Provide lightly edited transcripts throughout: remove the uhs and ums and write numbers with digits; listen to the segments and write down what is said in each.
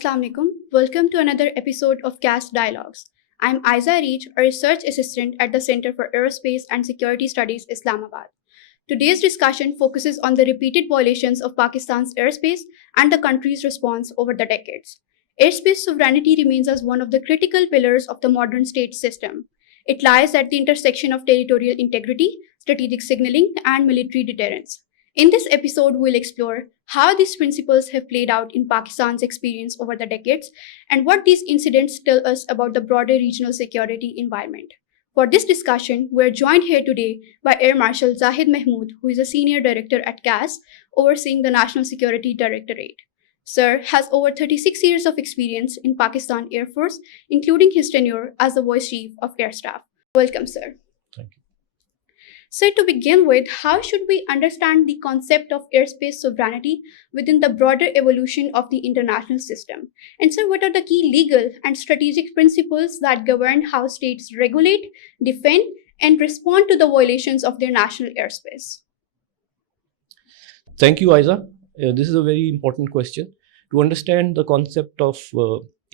Assalamu alaikum. Welcome to another episode of CASS Dialogues. I'm Zahid, a research assistant at the Center for Aerospace and Security Studies, Islamabad. Today's discussion focuses on the repeated violations of Pakistan's airspace and the country's response over the decades. Airspace sovereignty remains as one of the critical pillars of the modern state system. It lies at the intersection of territorial integrity, strategic signaling, and military deterrence. In this episode, we'll explore how these principles have played out in Pakistan's experience over the decades and what these incidents tell us about the broader regional security environment. For this discussion, we're joined here today by Air Marshal Zahid Mahmood, who is a senior director at CASS, overseeing the National Security Directorate. Sir has over 36 years of experience in Pakistan Air Force, including his tenure as the Vice Chief of Air Staff. Welcome, sir. Thank you. So to begin with, how should we understand the concept of airspace sovereignty within the broader evolution of the international system? And so what are the key legal and strategic principles that govern how states regulate, defend, and respond to the violations of their national airspace? Thank you, Aiza. This is a very important question. To understand the concept of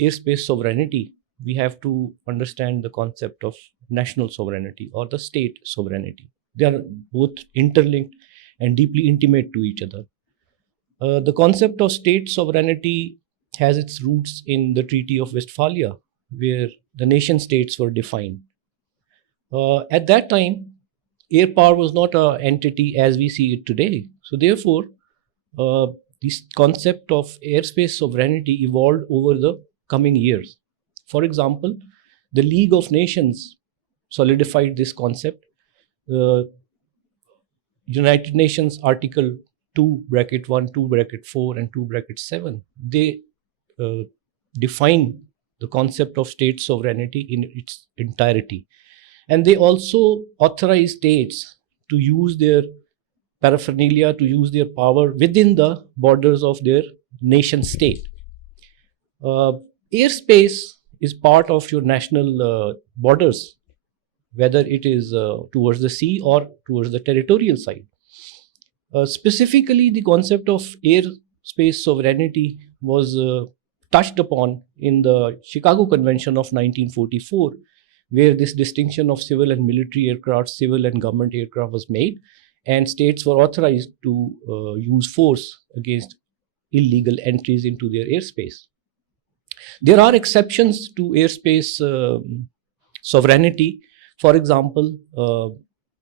airspace sovereignty, we have to understand the concept of national sovereignty or the state sovereignty. They are both interlinked and deeply intimate to each other. The concept of state sovereignty has its roots in the Treaty of Westphalia, where the nation states were defined. At that time, air power was not an entity as we see it today. So therefore, this concept of airspace sovereignty evolved over the coming years. For example, the League of Nations solidified this concept. United Nations Article 2(1), 2(4), and 2(7), they define the concept of state sovereignty in its entirety. And they also authorize states to use their paraphernalia, to use their power within the borders of their nation state. Airspace is part of your national borders, whether it is towards the sea or towards the territorial side. Specifically, the concept of airspace sovereignty was touched upon in the Chicago Convention of 1944, where this distinction of civil and military aircraft, civil and government aircraft was made, and states were authorized to use force against illegal entries into their airspace. There are exceptions to airspace sovereignty. For example,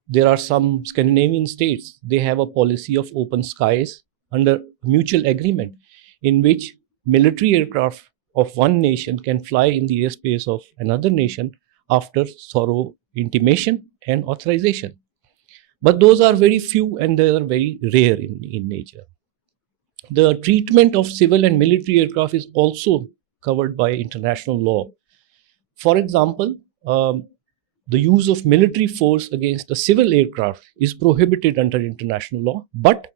there are some Scandinavian states, they have a policy of open skies under mutual agreement in which military aircraft of one nation can fly in the airspace of another nation after thorough intimation and authorization. But those are very few and they are very rare in nature. The treatment of civil and military aircraft is also covered by international law. For example, the use of military force against a civil aircraft is prohibited under international law, but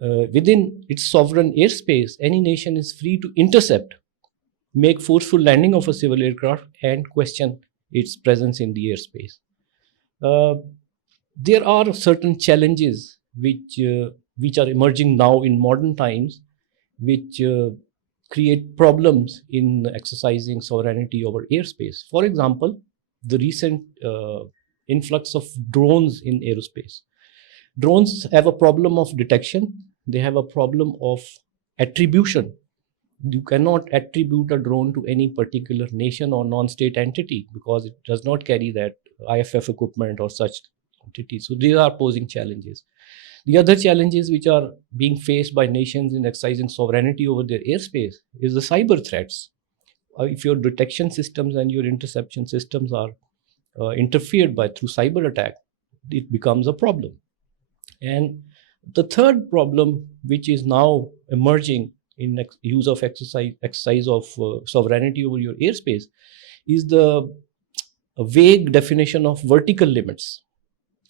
within its sovereign airspace, any nation is free to intercept, make forceful landing of a civil aircraft, and question its presence in the airspace. There are certain challenges which are emerging now in modern times, which create problems in exercising sovereignty over airspace. For example, the recent influx of drones in aerospace. Drones have a problem of detection. They have a problem of attribution. You cannot attribute a drone to any particular nation or non-state entity because it does not carry that IFF equipment or such entity. So these are posing challenges. The other challenges which are being faced by nations in exercising sovereignty over their airspace is the cyber threats. If your detection systems and your interception systems are interfered by through cyber attack, it becomes a problem. And the third problem, which is now emerging in use of exercise of sovereignty over your airspace, is the vague definition of vertical limits.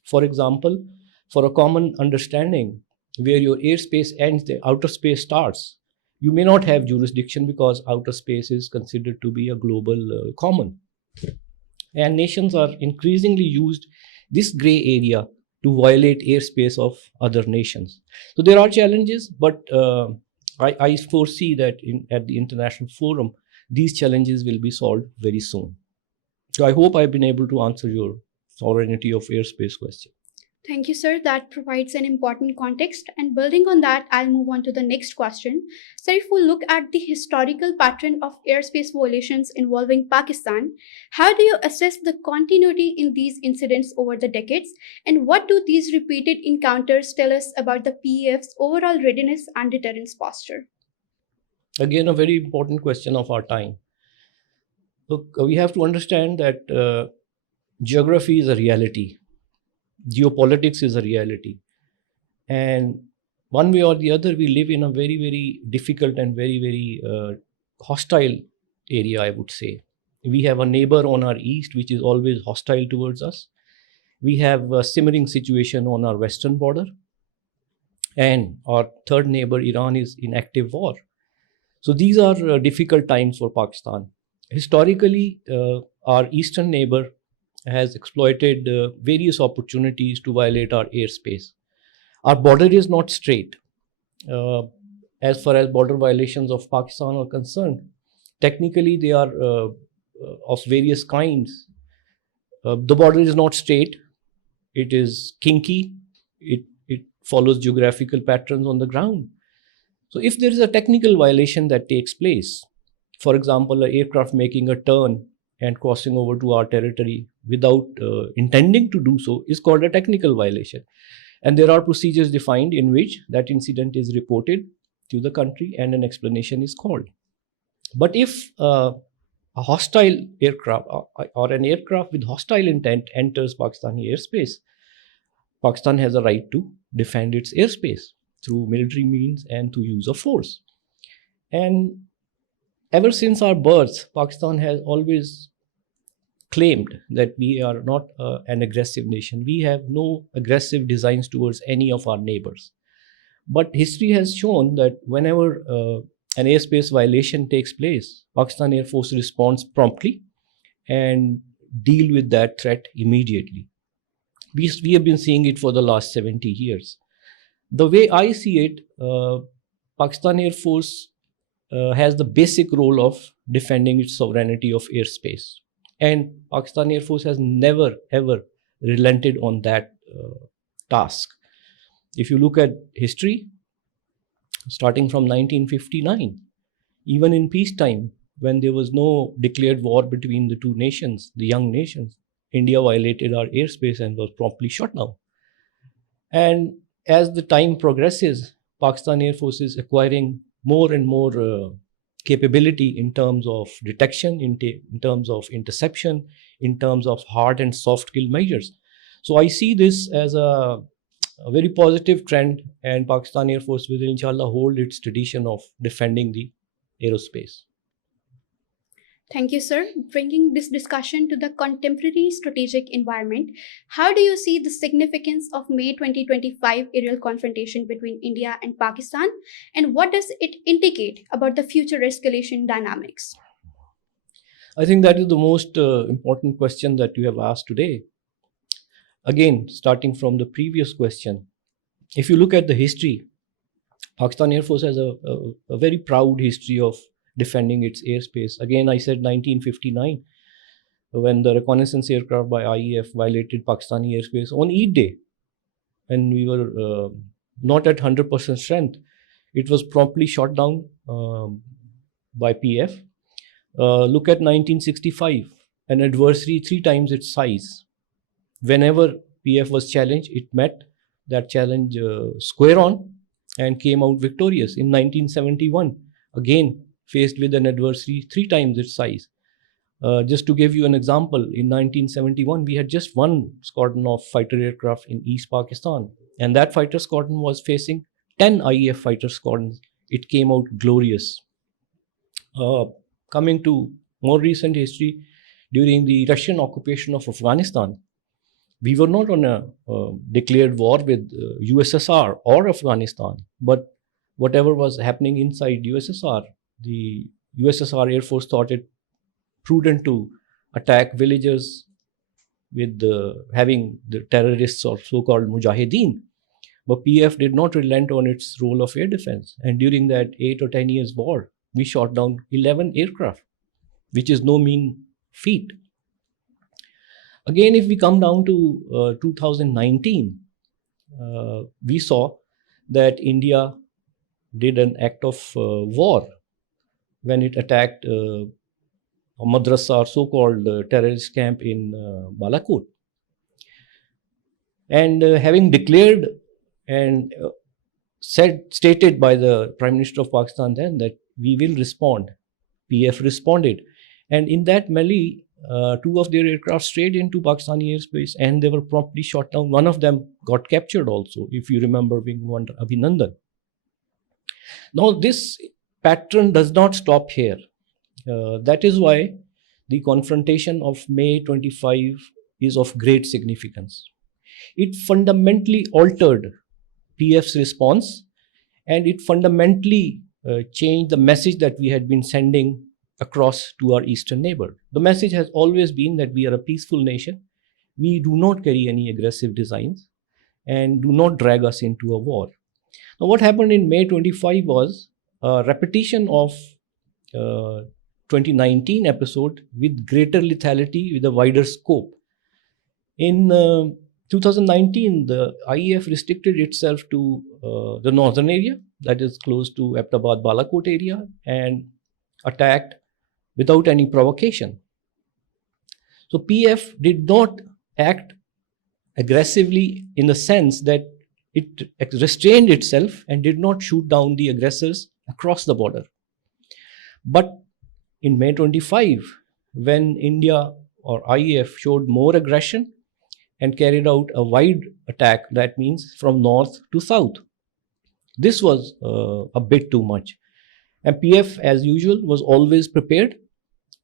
For example, for a common understanding, where your airspace ends, the outer space starts, you may not have jurisdiction because outer space is considered to be a global common. And nations are increasingly used this gray area to violate airspace of other nations. So there are challenges, but I foresee that at the international forum, these challenges will be solved very soon. So I hope I've been able to answer your sovereignty of airspace question. Thank you, sir. That provides an important context. And building on that, I'll move on to the next question. So, if we look at the historical pattern of airspace violations involving Pakistan, how do you assess the continuity in these incidents over the decades? And what do these repeated encounters tell us about the PEF's overall readiness and deterrence posture? Again, a very important question of our time. Look, we have to understand that geography is a reality, geopolitics is a reality, and one way or the other, we live in a very, very difficult and very, very hostile area, I would say. We have a neighbor on our east which is always hostile towards us. We have a simmering situation on our western border, and our third neighbor, Iran, is in active war. So these are difficult times for Pakistan. Historically, our eastern neighbor has exploited various opportunities to violate our airspace. Our border is not straight. Uh, as far as border violations of Pakistan are concerned, technically they are of various kinds. The border is not straight, it is kinky, it follows geographical patterns on the ground. So if there is a technical violation that takes place, for example, an aircraft making a turn and crossing over to our territory without intending to do so is called a technical violation. And there are procedures defined in which that incident is reported to the country and an explanation is called. But if a hostile aircraft or an aircraft with hostile intent enters Pakistani airspace, Pakistan has a right to defend its airspace through military means and through use of force. And ever since our birth, Pakistan has always claimed that we are not an aggressive nation. We have no aggressive designs towards any of our neighbors. But history has shown that whenever an airspace violation takes place, Pakistan Air Force responds promptly and deal with that threat immediately. We have been seeing it for the last 70 years. The way I see it, Pakistan Air Force has the basic role of defending its sovereignty of airspace. And Pakistan Air Force has never ever relented on that task. If you look at history, starting from 1959, even in peacetime, when there was no declared war between the two nations, the young nations, India violated our airspace and was promptly shot down. And as the time progresses, Pakistan Air Force is acquiring more and more capability in terms of detection, in terms of interception, in terms of hard and soft kill measures. So I see this as a very positive trend, and Pakistan Air Force will inshallah hold its tradition of defending the aerospace. Thank you, sir. Bringing this discussion to the contemporary strategic environment, how do you see the significance of May 2025 aerial confrontation between India and Pakistan, and what does it indicate about the future escalation dynamics? I think that is the most important question that you have asked today. Again, starting from the previous question, if you look at the history, Pakistan Air Force has a very proud history of defending its airspace. Again, I said 1959, when the reconnaissance aircraft by IEF violated Pakistani airspace on Eid Day, and we were not at 100% strength. It was promptly shot down by PF. Look at 1965, an adversary 3 times its size. Whenever PF was challenged, it met that challenge square on and came out victorious. In 1971, again faced with an adversary 3 times its size. Just to give you an example, in 1971, we had just one squadron of fighter aircraft in East Pakistan, and that fighter squadron was facing 10 IEF fighter squadrons. It came out glorious. Coming to more recent history, during the Russian occupation of Afghanistan, we were not on a declared war with USSR or Afghanistan, but whatever was happening inside USSR, the USSR Air Force thought it prudent to attack villagers with having the terrorists or so-called mujahideen. But PF did not relent on its role of air defense. And during that 8 or 10 years war, we shot down 11 aircraft, which is no mean feat. Again, if we come down to 2019, we saw that India did an act of war when it attacked a madrasa, or so-called terrorist camp in Balakot. And having declared and stated by the Prime Minister of Pakistan then that we will respond, PF responded. And in that melee, two of their aircraft strayed into Pakistani airspace and they were promptly shot down. One of them got captured also, if you remember, Wing 1 Abhinandan. Now, this pattern does not stop here. That is why the confrontation of May 25 is of great significance. It fundamentally altered PF's response, and it fundamentally changed the message that we had been sending across to our eastern neighbor. The message has always been that we are a peaceful nation. We do not carry any aggressive designs and do not drag us into a war. Now, what happened in May 25 was a repetition of 2019 episode with greater lethality, with a wider scope. In 2019, the IEF restricted itself to the northern area, that is close to Abbottabad Balakot area, and attacked without any provocation. So PF did not act aggressively in the sense that it restrained itself and did not shoot down the aggressors across the border. But in May 25, when India or IEF showed more aggression and carried out a wide attack, that means from north to south, this was a bit too much. And PF, as usual, was always prepared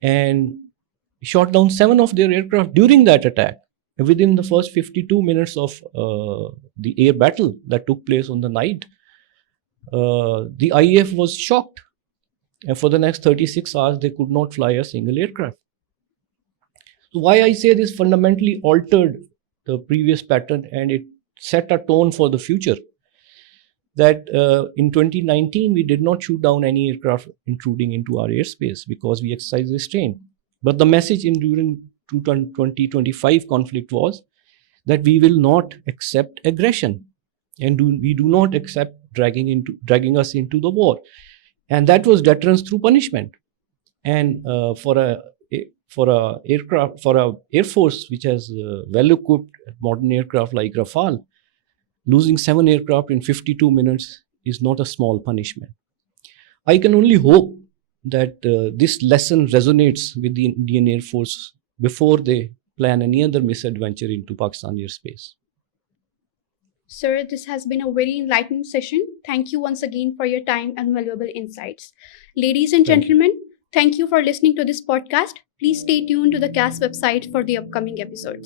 and shot down 7 of their aircraft during that attack. Within the first 52 minutes of the air battle that took place on the night, the IEF was shocked. And for the next 36 hours, they could not fly a single aircraft. So why I say this fundamentally altered the previous pattern, and it set a tone for the future. That in 2019, we did not shoot down any aircraft intruding into our airspace because we exercised restraint. But the message during 2025 conflict was that we will not accept aggression, and we do not accept dragging us into the war. And that was deterrence through punishment. And for a air force which has well-equipped modern aircraft like Rafale, losing 7 aircraft in 52 minutes is not a small punishment. I can only hope that this lesson resonates with the Indian Air Force before they plan any other misadventure into Pakistan airspace. Sir, this has been a very enlightening session. Thank you once again for your time and valuable insights. Ladies and gentlemen, thank you for listening to this podcast. Please stay tuned to the CASS website for the upcoming episodes.